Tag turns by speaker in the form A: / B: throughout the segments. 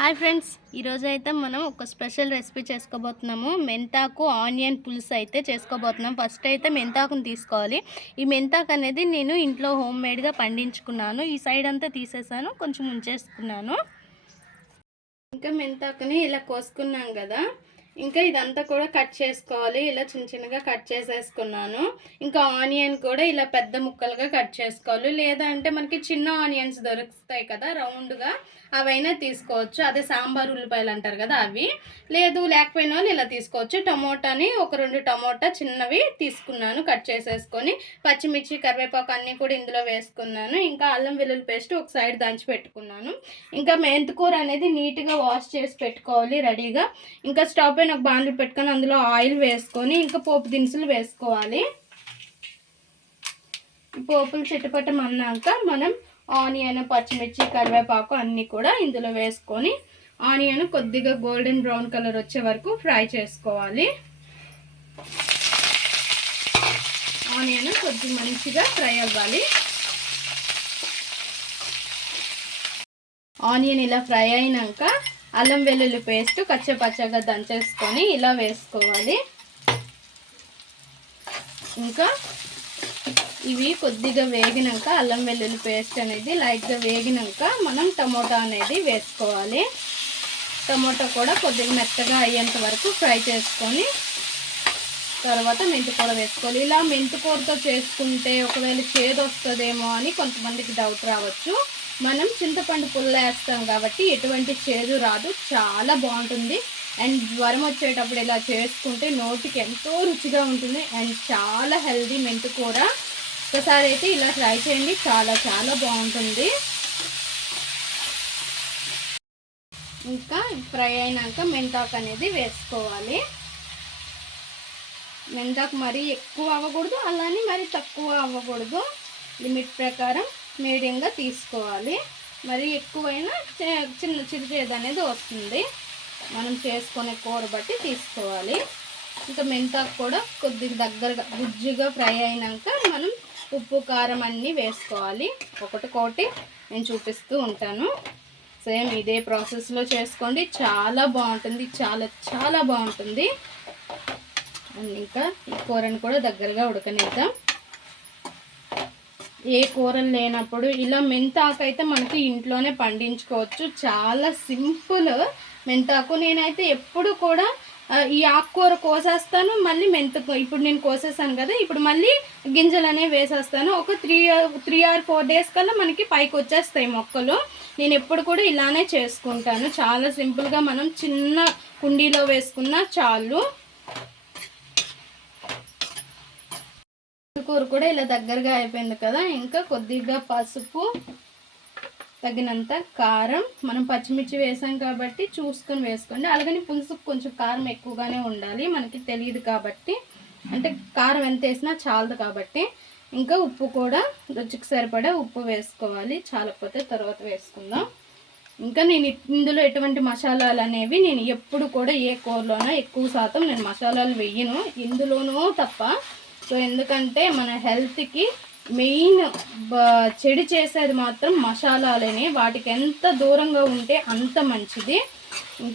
A: Hi friends ఈరోజు అయితే మనం ఒక స్పెషల్ రెసిపీ చేసుకోబోతున్నాము. మెంతాకు ఆనియన్ పులుసు అయితే చేసుకోబోతున్నాం. ఫస్ట్ అయితే మెంతాకుని తీసుకోవాలి. ఈ మెంతాకు అనేది నేను ఇంట్లో హోమ్ మేడ్గా పండించుకున్నాను. ఈ సైడ్ అంతా తీసేసాను కొంచెం ఉంచేసుకున్నాను. ఇంకా మెంతాకుని ఇలా కోసుకున్నాం కదా ఇంకా ఇదంతా కూడా కట్ చేసుకోవాలి. ఇలా చిన్న చిన్నగా కట్ చేసేసుకున్నాను. ఇంకా ఆనియన్ కూడా ఇలా పెద్ద ముక్కలుగా కట్ చేసుకోవాలి. లేదా అంటే మనకి చిన్న ఆనియన్స్ దొరుకుతాయి కదా రౌండ్గా అవైనా తీసుకోవచ్చు. అదే సాంబార్ ఉల్లిపాయలు అంటారు కదా అవి. లేదు లేకపోయిన వాళ్ళు ఇలా తీసుకోవచ్చు. టమోటాని ఒక రెండు టమోటా చిన్నవి తీసుకున్నాను కట్ చేసేసుకొని. పచ్చిమిర్చి కరివేపాకు అన్నీ కూడా ఇందులో వేసుకున్నాను. ఇంకా అల్లం వెల్లుల్లి పేస్ట్ ఒక సైడ్ దంచి పెట్టుకున్నాను. ఇంకా మెంతికూర అనేది నీట్గా వాష్ చేసి పెట్టుకోవాలి రెడీగా. ఇంకా స్టవ్ పైన ఒక బాండ్లు పెట్టుకొని అందులో ఆయిల్ వేసుకొని ఇంకా పోపు దినుసులు వేసుకోవాలి. పోపులు చిట్టుపట్టం అన్నాక మనం ఆనియన్ పచ్చిమిర్చి కరివేపాకు అన్నీ కూడా ఇందులో వేసుకొని ఆనియన్ కొద్దిగా గోల్డెన్ బ్రౌన్ కలర్ వచ్చే వరకు ఫ్రై చేసుకోవాలి. ఆనియన్ కొద్దిగా మంచిగా ఫ్రై అవ్వాలి. ఆనియన్ ఇలా ఫ్రై అయినాక అల్లం వెల్లుల్లి పేస్ట్ కచ్చపచ్చగా దంచేసుకొని ఇలా వేసుకోవాలి. ఇంకా ఇవి కొద్దిగా వేగినాక అల్లం వెల్లుల్లి పేస్ట్ అనేది లైట్గా వేగినాక మనం టమోటా అనేది వేసుకోవాలి. టమోటా కూడా కొద్దిగా మెత్తగా అయ్యేంత వరకు ఫ్రై చేసుకొని తర్వాత మెంతికూర వేసుకోవాలి. ఇలా మెంతికూరతో చేసుకుంటే ఒకవేళ చేదు వస్తుందేమో అని కొంతమందికి డౌట్ రావచ్చు. మనం చింతపండు పుల్ల వేస్తాం కాబట్టి ఎటువంటి చేదు రాదు. చాలా బాగుంటుంది. అండ్ జ్వరం వచ్చేటప్పుడు ఇలా చేసుకుంటే నోటికి ఎంతో రుచిగా ఉంటుంది. అండ్ చాలా హెల్దీ మెంతు కూర ఒకసారి అయితే ఇలా ట్రై చేయండి. చాలా చాలా బాగుంటుంది. ఇంకా ఫ్రై అయినాక మెంతాకు అనేది వేసుకోవాలి. మెంతాకు మరీ ఎక్కువ అవ్వకూడదు. అలానే మరీ తక్కువ అవ్వకూడదు. లిమిట్ ప్రకారం మీడియంగా తీసుకోవాలి. మరి ఎక్కువైనా చిన్న చిరుచేది అనేది వస్తుంది. మనం చేసుకునే కూర బట్టి తీసుకోవాలి. ఇంకా మెంతాకు కూడా కొద్దిగా దగ్గరగా గుజ్జుగా ఫ్రై అయినాక మనం ఉప్పు కారం అన్నీ వేసుకోవాలి. ఒకటికోటి నేను చూపిస్తూ ఉంటాను. సేమ్ ఇదే ప్రాసెస్లో చేసుకోండి. చాలా బాగుంటుంది. చాలా చాలా బాగుంటుంది. అండ్ ఇంకా ఈ కూరని కూడా దగ్గరగా ఉడకనిద్దాం. ఏ కూరలు లేనప్పుడు ఇలా మెంతాకు అయితే మనకి ఇంట్లోనే పండించుకోవచ్చు. చాలా సింపుల్ మెంతాకు. నేనైతే ఎప్పుడు కూడా ఈ ఆకుకూర కోసేస్తాను మళ్ళీ మెంతకు. ఇప్పుడు నేను కోసేసాను కదా ఇప్పుడు మళ్ళీ గింజలు అనేవి వేసేస్తాను. ఒక three three or four days కల్లా మనకి పైకి వచ్చేస్తాయి మొక్కలు. నేను ఎప్పుడు కూడా ఇలానే చేసుకుంటాను. చాలా సింపుల్గా మనం చిన్న కుండీలో వేసుకున్న చాలు. కూర కూడా ఇలా దగ్గరగా అయిపోయింది కదా. ఇంకా కొద్దిగా పసుపు తగినంత కారం. మనం పచ్చిమిర్చి వేసాం కాబట్టి చూసుకొని వేసుకోండి. అలాగని పులుసు కొంచెం కారం ఎక్కువగానే ఉండాలి. మనకి తెలియదు కాబట్టి. అంటే కారం ఎంత వేసినా చాలదు కాబట్టి. ఇంకా ఉప్పు కూడా రుచికి సరిపడా ఉప్పు వేసుకోవాలి. చాలకపోతే తర్వాత వేసుకుందాం. ఇంకా నేను ఇందులో ఎటువంటి మసాలాలు అనేవి నేను ఎప్పుడు కూడా ఏ కూరలోనో ఎక్కువ శాతం నేను మసాలాలు వెయ్యను ఇందులోనూ తప్ప సో ఎందుకంటే మన హెల్త్కి మెయిన్ చెడు చేసేది మాత్రం మసాలాలనే. వాటికి ఎంత దూరంగా ఉంటే అంత మంచిది.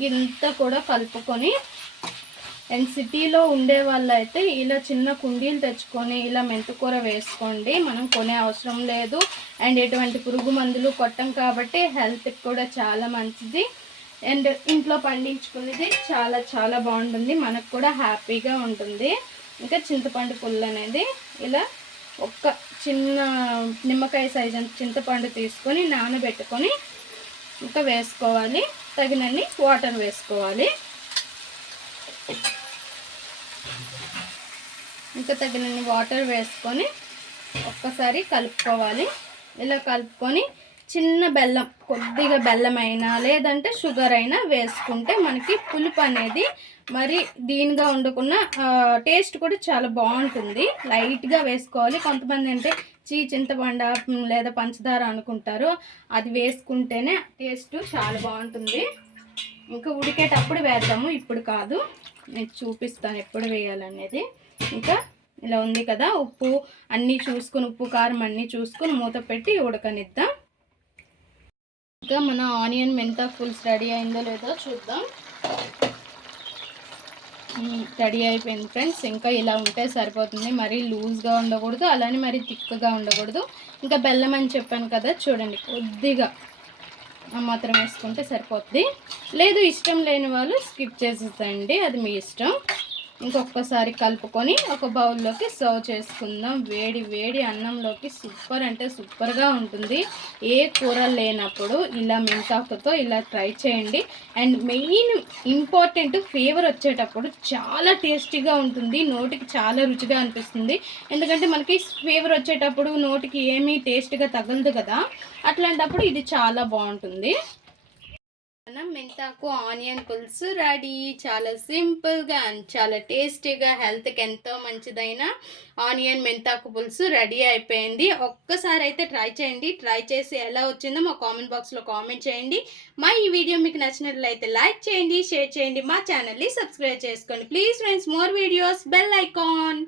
A: ఇంత కూడా కలుపుకొని అండ్ సిటీలో ఉండే వాళ్ళైతే ఇలా చిన్న కుండీలు తెచ్చుకొని ఇలా మెంతుకూర వేసుకోండి. మనం కొనే అవసరం లేదు. అండ్ ఎటువంటి పురుగు మందులు కొట్టం కాబట్టి హెల్త్కి కూడా చాలా మంచిది. అండ్ ఇంట్లో పండించుకునేది చాలా చాలా బాగుంటుంది. మనకు కూడా హ్యాపీగా ఉంటుంది. ఇంకా చింతపండు పుల్ల అనేది ఇలా ఒక్క చిన్న నిమ్మకాయ సైజు చింతపండు తీసుకొని నానబెట్టుకొని ఇంకా వేసుకోవాలి. తగినన్ని వాటర్ వేసుకోవాలి. ఇంకా తగినన్ని వాటర్ వేసుకొని ఒక్కసారి కలుపుకోవాలి. ఇలా కలుపుకొని చిన్న బెల్లం కొద్దిగా బెల్లం అయినా లేదంటే షుగర్ అయినా వేసుకుంటే మనకి పులుపు అనేది మరి దీనిగా వండుకున్న టేస్ట్ కూడా చాలా బాగుంటుంది. లైట్గా వేసుకోవాలి. కొంతమంది అంటే చీ చింతపండ లేదా పంచదార అనుకుంటారు. అది వేసుకుంటేనే టేస్ట్ చాలా బాగుంటుంది. ఇంకా ఉడికేటప్పుడు వేద్దాము. ఇప్పుడు కాదు. నేను చూపిస్తాను ఎప్పుడు వేయాలనేది. ఇంకా ఇలా ఉంది కదా. ఉప్పు అన్నీ చూసుకుని ఉప్పు కారం అన్నీ చూసుకుని మూత పెట్టి ఉడకనిద్దాం. ఇంకా మన ఆనియన్ మెంతా ఫుల్స్ రెడీ అయిందో లేదో చూద్దాం. రెడీ అయిపోయింది ఫ్రెండ్స్. ఇంకా ఇలా ఉంటే సరిపోతుంది. మరీ లూజ్గా ఉండకూడదు అలానే మరీ థిక్గా ఉండకూడదు. ఇంకా బెల్లం అని చెప్పాను కదా చూడండి కొద్దిగా మాత్రం వేసుకుంటే సరిపోద్ది. లేదు ఇష్టం లేని వాళ్ళు స్కిప్ చేసేసండి అది మీ ఇష్టం. ఇంకొకసారి కలుపుకొని ఒక బౌల్లోకి సర్వ్ చేసుకుందాం. వేడి వేడి అన్నంలోకి సూపర్ అంటే సూపర్గా ఉంటుంది. ఏ కూర లేనప్పుడు ఇలా మెంతాకుతో ఇలా ట్రై చేయండి. అండ్ మెయిన్ ఇంపార్టెంట్ ఫ్లేవర్ వచ్చేటప్పుడు చాలా టేస్టీగా ఉంటుంది. నోటికి చాలా రుచిగా అనిపిస్తుంది. ఎందుకంటే మనకి ఫ్లేవర్ వచ్చేటప్పుడు నోటికి ఏమీ టేస్ట్గా తగలదు కదా. అట్లాంటప్పుడు ఇది చాలా బాగుంటుంది. మనం మెంతాకు ఆనియన్ పులుసు రెడీ. చాలా సింపుల్గా అండ్ చాలా టేస్టీగా హెల్త్కి ఎంతో మంచిదైన ఆనియన్ మెంతాకు పులుసు రెడీ అయిపోయింది. ఒక్కసారి అయితే ట్రై చేయండి. ట్రై చేసి ఎలా వచ్చిందో మా కామెంట్ బాక్స్లో కామెంట్ చేయండి. మా ఈ వీడియో మీకు నచ్చినట్లయితే లైక్ చేయండి షేర్ చేయండి. మా ఛానల్ని సబ్స్క్రైబ్ చేసుకోండి. Please friends more videos. Bell icon.